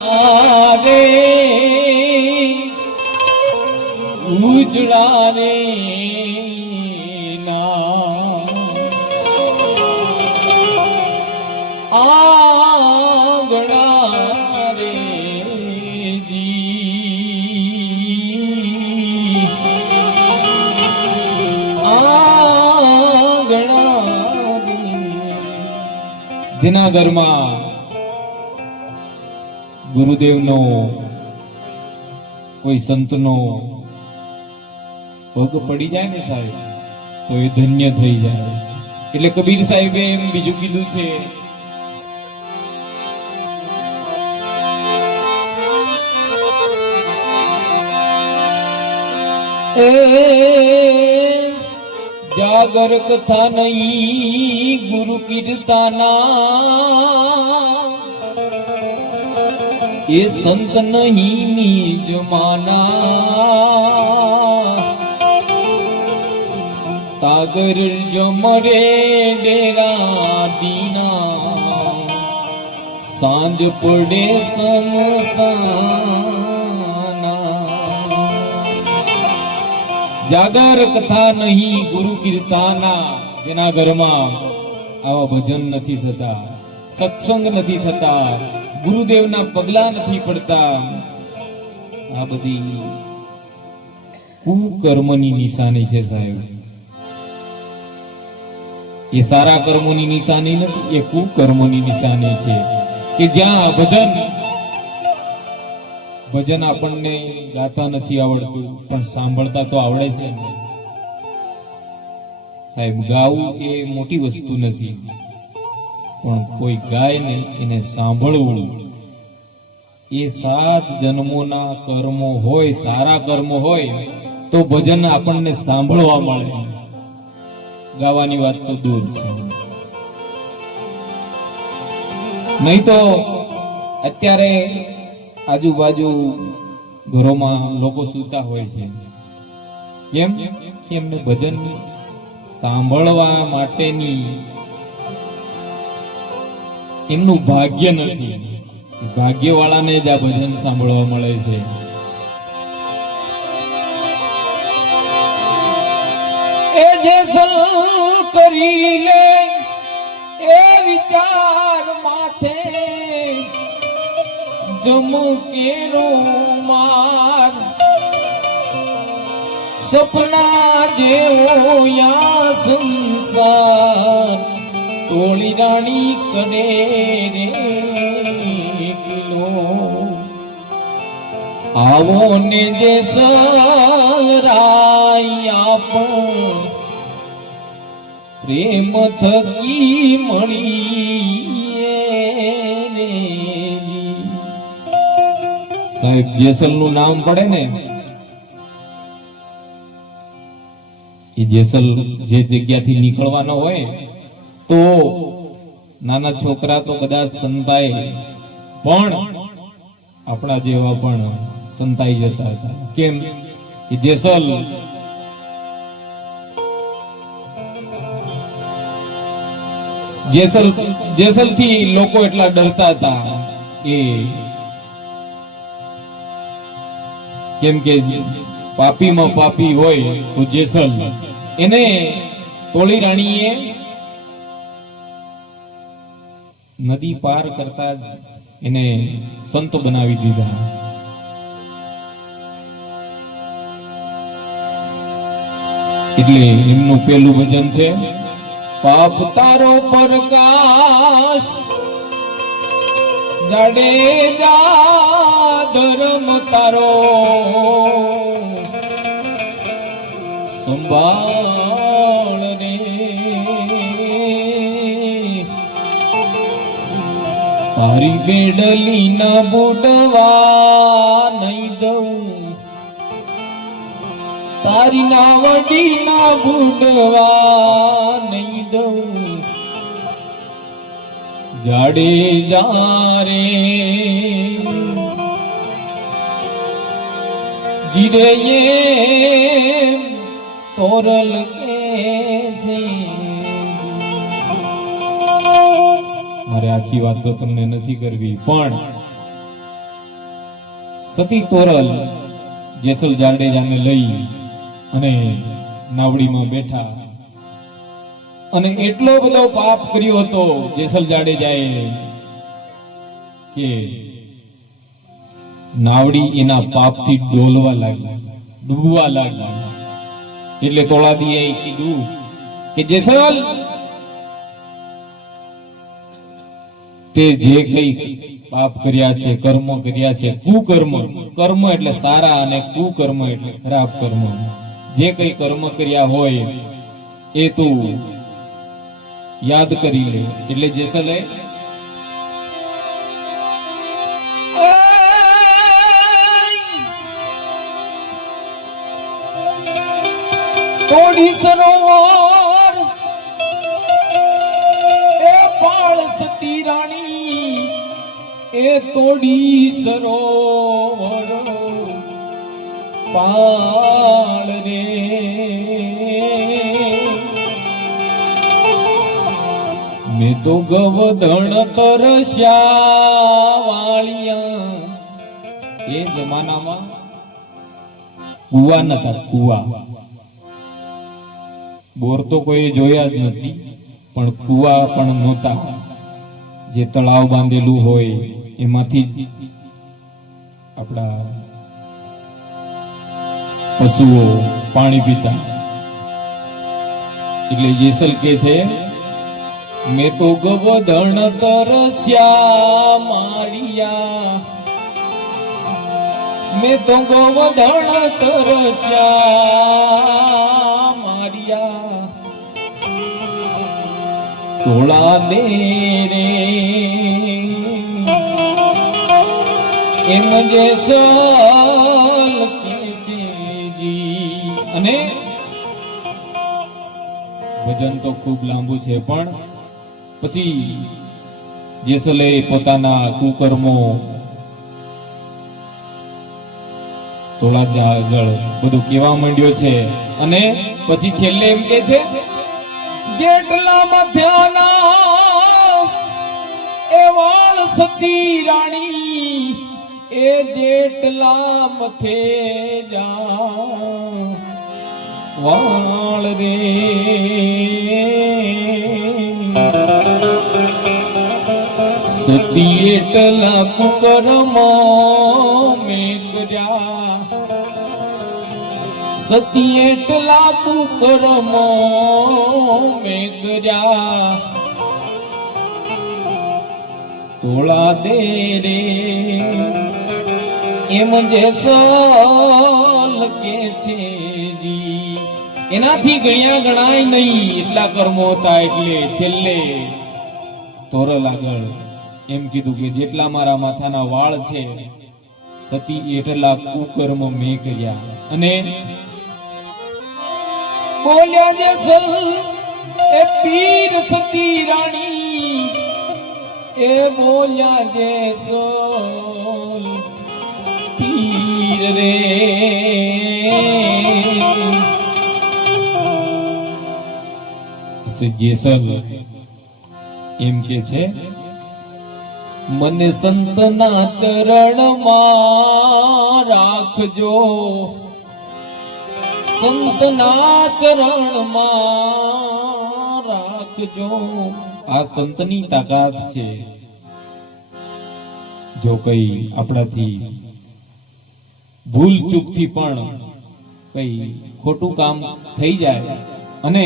રે ઉજળા રે આંગણા રે જી આંગણા રે. જેના ઘરમાં ગુરુદેવનો કોઈ સંતનો પગ પડી જાય ને સાહેબ તો એ ધન્ય થઈ જાય. એટલે કબીર સાહેબે એમ બીજું કીધું છે જાગર કથા નહીં ગુરુ કીર્તાના એ સંત નહીં નીજ માના. સાગર જમરે ડેરા દીના. સાંજ પડે સમસાના. જાગર કથા નહીં ગુરુ કીર્તાના, જેના ઘરમાં આવા ભજન નથી થતા, સત્સંગ નથી થતા. ગુરુદેવના પગલા નથી પડતા. આ બધી કુકર્મની નિશાની છે સાહેબ. એ સારા કર્મોની નિશાની નથી, એ કુકર્મોની નિશાની છે કે જ્યાં ભજન ભજન આપણને ગાતા નથી આવડતું, પણ સાંભળતા તો આવડે છે. સાહેબ, ગાવું એ મોટી વસ્તુ નથી. પણ કોઈ ગાય નહીં એને સાંભળવું. એ સાત જન્મોના કર્મો હોય, સારા કર્મો હોય, તો ભજન આપણને સાંભળવા મળે. ગાવાની વાત તો દૂર છે. નહીં તો અત્યારે આજુબાજુ ઘરોમાં લોકો સૂતા હોય છે. કેમ? કે એમને ભજન સાંભળવા માટેની એમનું ભાગ્ય નથી. ભાગ્યવાળાને જ આ ભજન સાંભળવા મળે છે. એ જે કરી લે, એ વિચાર માથે જમુકેરો માર. સપના જેવો યા સંસાર તોળી રાણી કરે રે આવો ને જે પ્રેમ થકી મળીએ સાહેબ જેસલનું નામ પડે ને, એ જેસલ જે જગ્યાથી નીકળવાનો હોય તો નાના છોકરા તો કદાચ સંતાય પણ આપણા જેવા પણ સંતાઈ જતા હતા. કેમ? કે જેસલ જેસલ જેસલથી લોકો એટલા ડરતા હતા એ કેમ કે પાપીમાં પાપી હોય તો જેસલ. એને તોળી રાણીએ નદી પાર કરતા એને સંત બનાવી દીધા. એટલે એમનું પેલું ભજન છે, પાપ તારો પ્રકાશ જાડેજા ધર્મ તારો. સંભાળ તારી બેડલી ન બુડવા નહીં દઉં. તારી નાવડી ના બુડવા નહીં દઉં. જાડે જારે જીરે તોરલ કે છે. મારે આખી વાત તો તમને નથી કરવી, પણ સતી તોરલ જેસલ જાડેજાને લઈ અને નાવડીમાં બેઠા અને એટલો બધો પાપ કર્યો હતો જેસલ જાડેજાએ કે નાવડી એના પાપથી ડોલવા લાગી, ડૂબવા લાગી. એટલે તોળાદીએ કીધું કે જેસલ તે જે કઈ પાપ કર્યા છે, કર્મ કર્યા છે, કુકર્મ, કર્મ એટલે સારા અને કુકર્મ એટલે ખરાબ કર્મ. જે કઈ કર્મ કર્યા હોય, એ તું યાદ કરી લે. એટલે જેસલે તોડી સરોવર તોડી સરોવર પાળ રે મેં તો ગવધણ તરસ્યા એ જમાનામાં કુવા નતા, કુવા. બોર તો કોઈ જોયા જ નથી, પણ કુવા પણ નહોતા. જે તળાવ બાંધેલું હોય એમાંથી આપણા પશુઓ પાણી પીતા. એટલે જેસલ કે છે, મેં તો ગવધણ તરસ્યા મારિયા. મેં તો ગોવર્ધન તરસ્યા મારિયા. તોળા દે રે અને ભજન તો ખૂબ લાંબુ છે, પણ પછી જેસલે પોતાના કુકર્મો તોળા આગળ બધું કેવા માંડ્યો છે. અને પછી છેલ્લે એમ કે છે, જેટલા મધ્યાના, એ વાળ સતી રાણી એ જેટલા મથે જા, વાળ રે. સતી એટલા કુકર્મ મેં કર્યા. સતી એટલા કુકર્મ મેં કર્યા. તોળા દે રે. એમ જે સલ કે છે એનાથી ગણ્યા ગણાય નહીં, એટલા કર્મો હતા એટલે છેલ્લે તોરલ આગળ એમ કીધું કે જેટલા મારા માથાના વાળ છે, સતી એટલા કુકર્મ મેં કર્યા. અને બોલ્યા જે સલ એ પીર સતી રાણી, એ બોલ્યા જે સલ પીર રે. પછી એમ કે છે, મને સંતના ચરણમાં રાખજો. સંતના ચરણમાં રાખજો. આ સંતની તાકાત છે. જો કઈ આપણાથી ભૂલ ચૂકથી પણ કઈ ખોટું કામ થઈ જાય અને